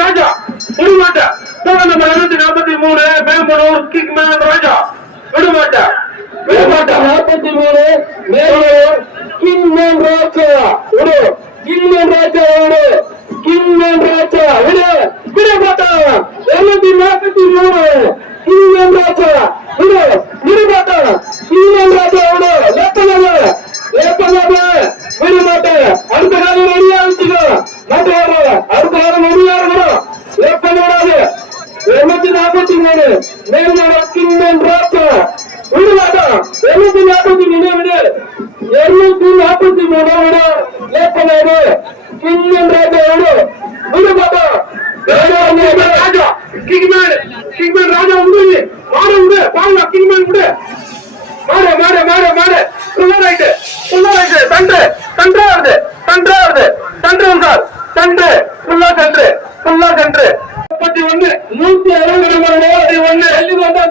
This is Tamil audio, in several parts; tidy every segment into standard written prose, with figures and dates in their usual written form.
ராஜா விடுமாட்ட நம்பர் 243 மேம்பனூர் கிங்மேன் ராஜா விடுமாட்ட 43 மேம்பனூர் கிங்மேன் ராஜா விடு கிங்மேன் ராஜா விடு கிங்மேன் ராஜா விடு விடுமாட்ட 243 கிங்மேன் ராஜா விடு விடுமாட்ட கிங்மேன் ராஜா விடு லேப்பனால விடுமாட்ட அடுத்த காலம் ரெடியா வச்சுக்கோ நாட்டு அடுத்த காலம் ரெடியா இருக்கணும் லேப்பனோடாது 243 மேம்பனூர் கிங்மேன் ராஜா விடுமாட்டம் 243 விடு 243 விடு லேப்பனாடு கிங்மேன் ராஜா விடு விடுமாட்டம் ராஜா கிங்மேன் ராஜா விடு மாடு விடு பாருங்க கிங்மேன் விடு மாடு புல்லரைட் தண்டு வருது தண்டு சார் தண்டு புல்லா தண்டு 31 161 வந்தா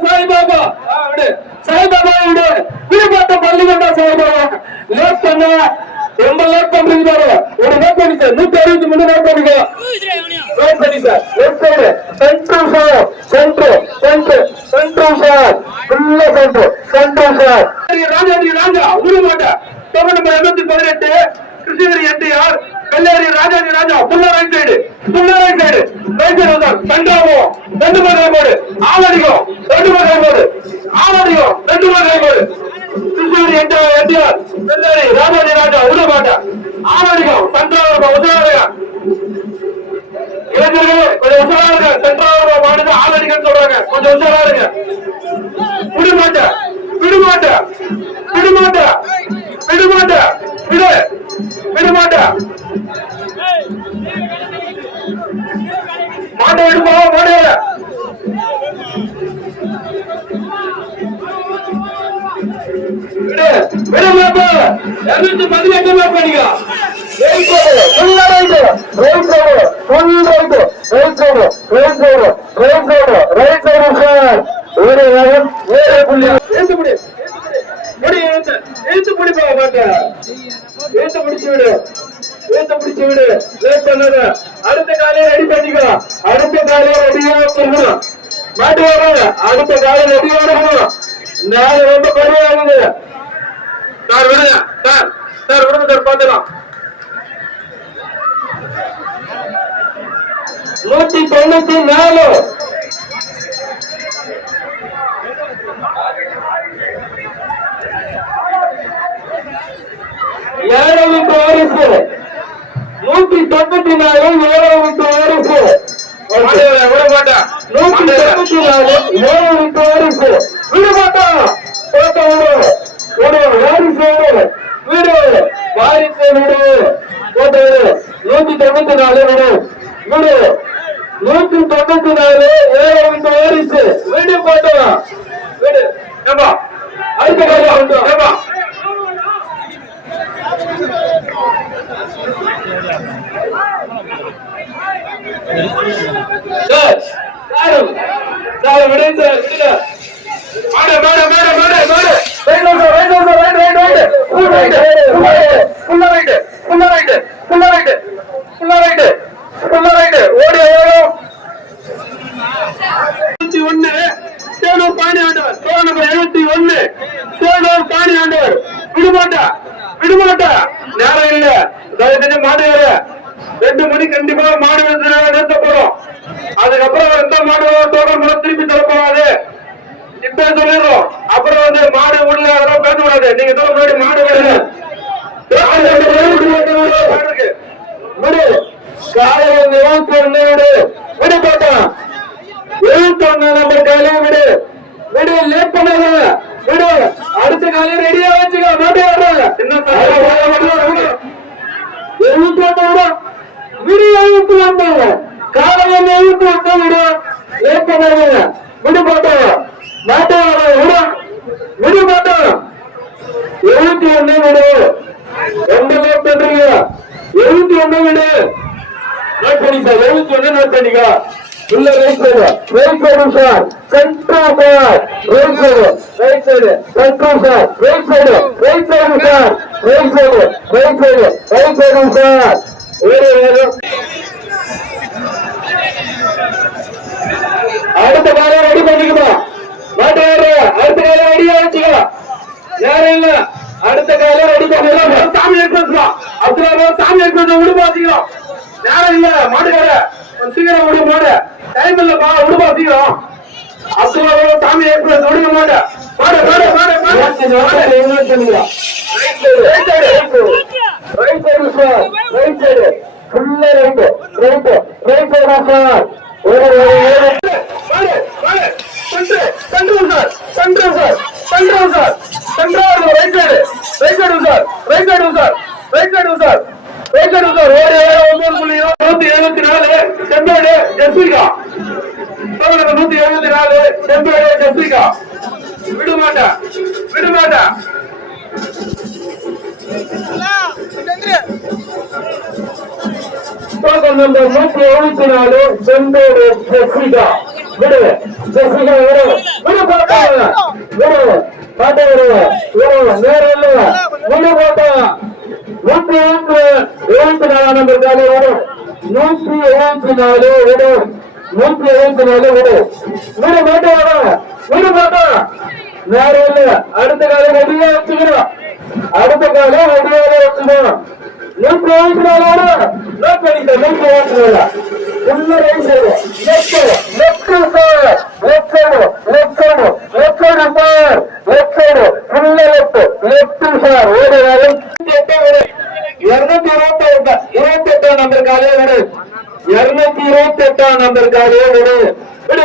சாய்பாபா விடு சாய்பாபா விடு விடுபாட்ட பள்ளிகொண்டா சாய்பாபா லேட் பண்ண ரொம்ப லேட் பண்றீங்க ஒரு நோட் பண்ணி சார் 163 நோட் பண்ணிக்கோ நோட் பண்ணி sir left side central sir ஃபுல்லா சென்ட்ரல் சார் ராஜா விடுமாட்ட தொகை நம்பர் 218 கிருஷ்ணகிரி என்டிஆர் கல்லேரி ராஜா ஃபுல்லா ரைட் சைடு தண்டாவும் 2 மகன் போடு ஆவடிக்கும் 2 மகன் போடு கிருஷ்ணகிரி என்டிஆர் கல்லேரி ராஜா விடமாட்ட ஆவடிக்கும் தண்டாவும் உதவாங்க இளைஞர்களே கொஞ்சம் உஷாரா இருங்க சென்ட்ரல் மாநில ஆவடிக்கன்னு சொல்றாங்க கொஞ்சம் உஷாரா இருங்க விடுமாட்ட மாட்டை எடுப்பா மாடு விடுமாப்பா 218 மார்க் பண்ணிக்கோ எழுத்து பிடிப்பா பிடிச்சு விடு லேட் பண்ணாத அடுத்த காலையில ரெடி பண்ணிக்கோ அடுத்த காலையில ரெடியா இருக்கணும் மாட்டு வராங்க அடுத்த காலையில ரெடியா இருக்கணும் நாளை ரொம்ப குறைவாகுது சார் விடுங்க சார் விடுங்க சார் பாத்துக்கலாம் 194 ஏழு வாரிசு 194 ஏழு வாரிசு விடமாட்டா 194 ஏழு வாரிசு விடமாட்டா வாரிசு விடு வாரிசு விடு 194 விடு 194 ஏழு வாரிசு விடு போட்டோம் விடு ஏப்பா அடுத்த காலம் ஏப்பா விடுமாட்டா நேரம் இல்ல மாடு 2 மணி கண்டிப்பா மாடு நிறுத்த போறோம் அதுக்கப்புறம் எந்த மாடு திருப்பி தரப்போறாது இப்ப சொல்லிடுறோம் அப்புறம் மாடு உள்ள அதெல்லாம் பேசக்கூடாது நீங்க முன்னாடி மாடு விடுங்க விடு காலையில் 21 விடு போட்டோம் 71 நம்பர் காலையில விடு லேட் பண்ணாத விடு அடுத்த காலையில ரெடியா வச்சுக்க மாட்டே வர்றாங்க என்ன விடு 71 காலையில 71 விடு லேட் பண்ணாதீங்க விடு போட்டோம் மாட்டே வர்றாங்க விடு போட்டோம் 71 விடு 2 லேட் பண்றீங்க 71 விடு நோட் பண்ணிக்கா 71 நோட் பண்ணிக்கா உள்ள right side sir centre sir right side centre sir right side sir right side sir அடுத்த காலம் ரெடி பண்ணிக்கணும் மாட்டாரு அடுத்த காலம் ரெடியா வச்சுக்கலாம் யாரும் இல்ல அடுத்த காலம் ரெடி பண்ணிக்கலாம் சாமி எடுத்துக்கலாம் அப்துல்லா சாமி எடுத்து விடு பாத்தீங்களா யாரும் இல்ல மாட்டுக்கார சீக்கிரம் விடு மாடு டைம் இல்லப்பா விடுப்பா சீக்கிரம் அப்துல்லா சாமி எடுத்து விடுங்க மாடு right side sir right side ஃபுல்லா ரைட் சைடு சார் விட மாட்டா நம்பர் 174 செந்தோடு ஜெசிகா விடு போட்டாங்க நேரம் விடு போட்டாங்க 174 நம்பர் காலை வரும் 174 விடு மாட்டாங்க நேரம் இல்ல அடுத்த காலம் ரெடியா வச்சுக்கிறோம் 174 நம்பர் காலையே விடு 228 நம்பர் காலையே விடு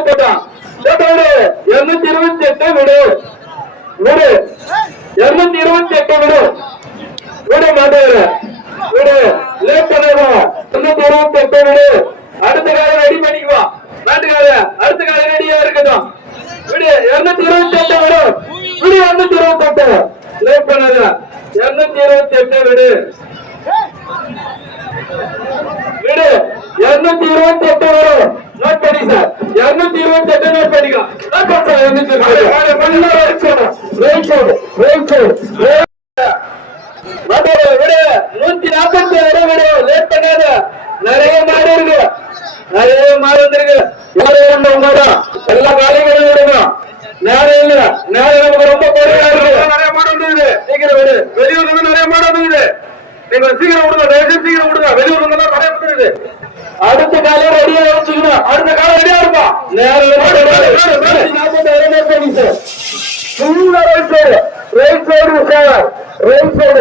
போட்டான் 228 விடு 228 விடு மாட்டேன் விடு லேட் பண்ணாதா 228 விடு அடுத்த காலம் ரெடி பண்ணிக்குவா நாட்டுக்கார அடுத்த காலம் ரெடியா இருக்கட்டும் விடு 228 விடு 228 லேட் பண்ணாதா 228 விடு 228 வரும் நோட் பண்ணி சார் 228 நோட் பண்ணிக்கலாம் ரைட் சைடு 146 விடு லேட் பண்ணாத நிறைய மாடு இருக்கு வந்திருக்கு எல்லா காலையும் விடுங்க நேரம் இல்ல நேரம் நமக்கு ரொம்ப குறைவா இருக்கு நிறைய மாடு வந்துருக்குது சீக்கிரம் விடு வெளியூர்ல இருந்து நிறைய மாடு வந்துருக்குது நீங்க சீக்கிரம் விடுங்க வெளியூர்ல இருந்து நிறைய வந்துருக்குது அடுத்த காலம் ரெடியா வச்சுக்கணும் அடுத்த காலம் ரெடியா இருப்பா நேரம் ரைட் சைடு சார் ஃபுல்லா right centre sir right side sir ஃபுல்லா ரைட் சைடு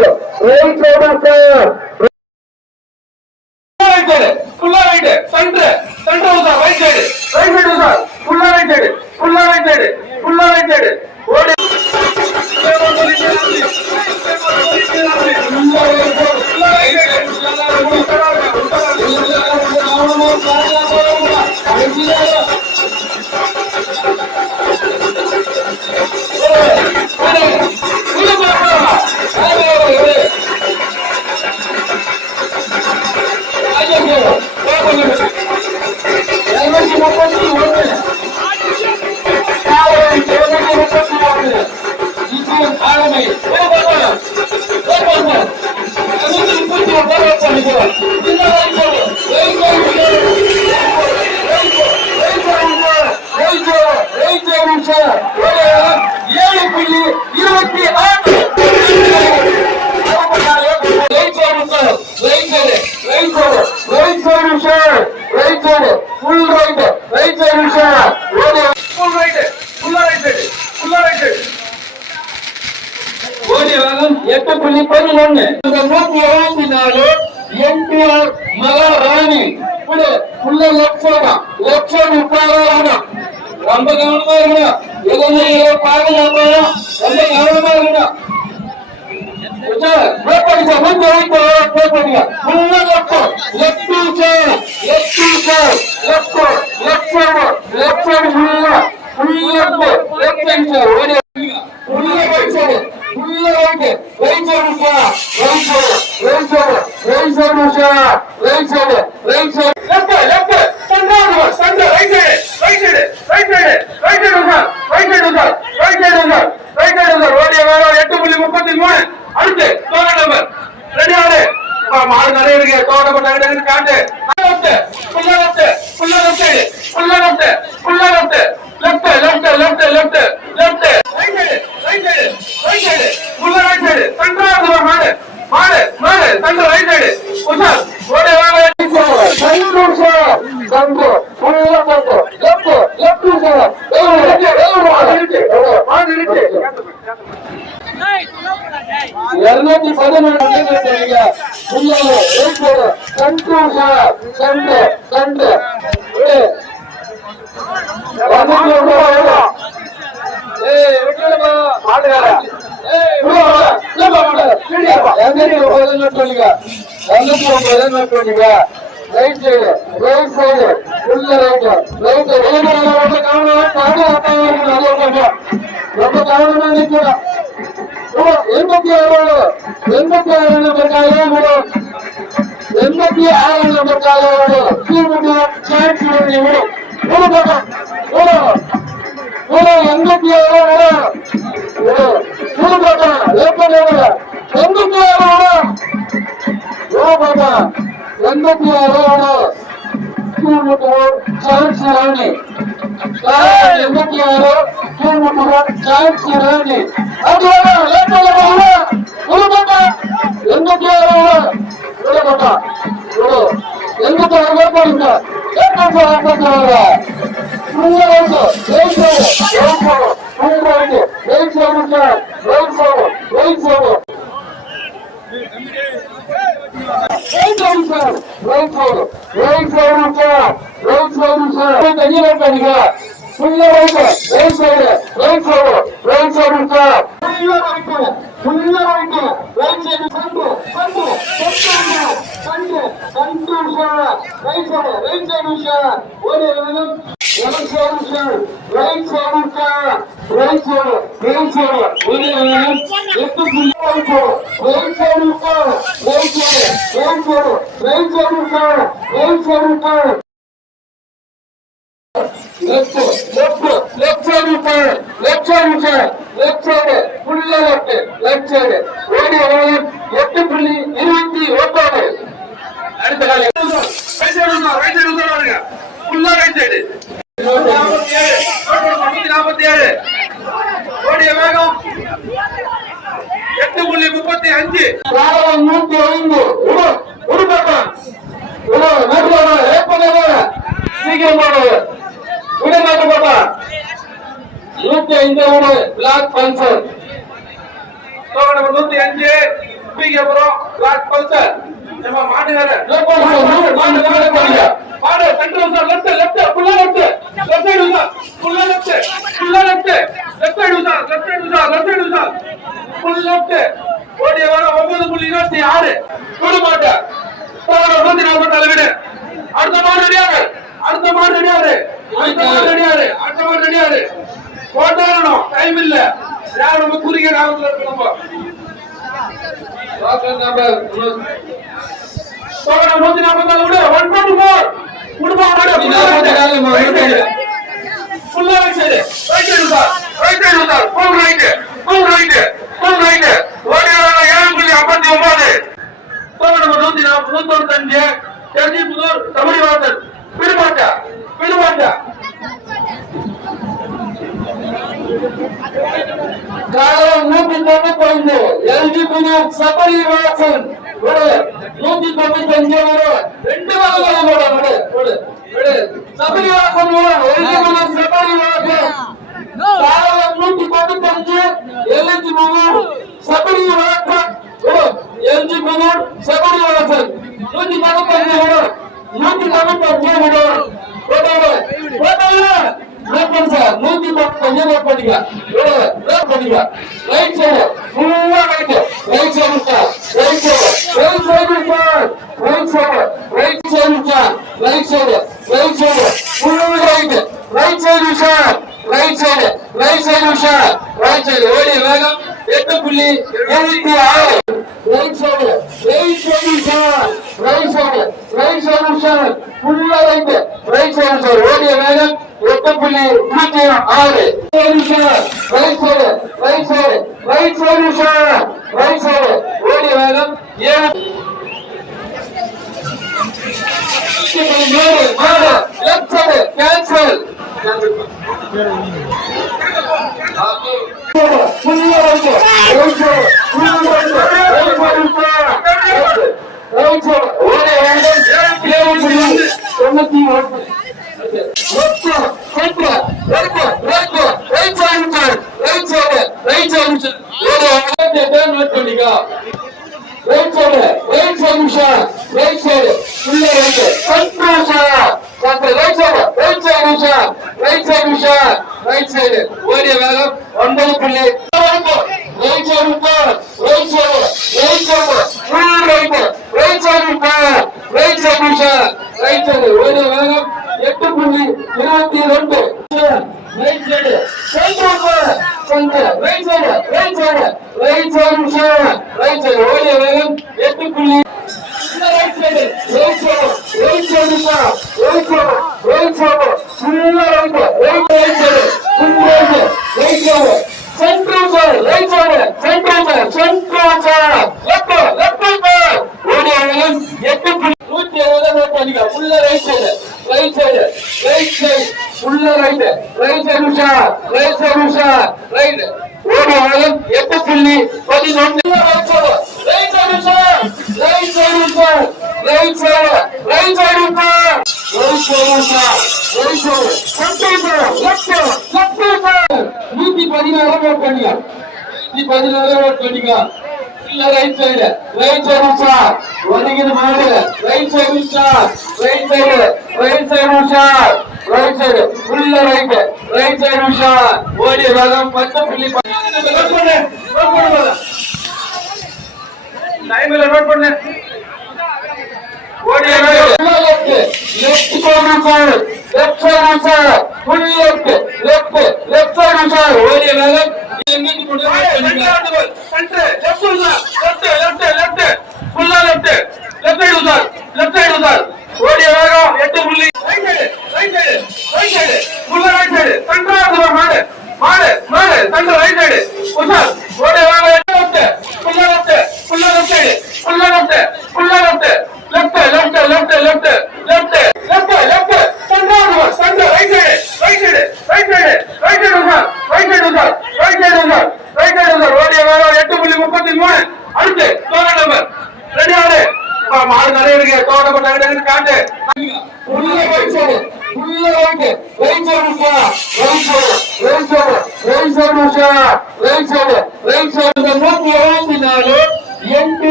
ஓடி NTR மகாராணி லட்சம் உட்கார ரொம்ப கவனமா இருக்கணும். எதுவும் பாதுகாப்பு ரொம்ப கவனமா இருக்கணும். Right side. சென்று ஃபுல்லா சென்று லெஃப்ட் லெஃப்ட் சார் இருநூத்தி 11 சென்று ரைட் சைடு உள்ள ரைட் ரொம்ப கவனமா நிற்கணும் 86 நம்பர் காலையோடு 86 நம்பர் காலையோடு சான்ஸ் விடும் 91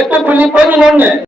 8.11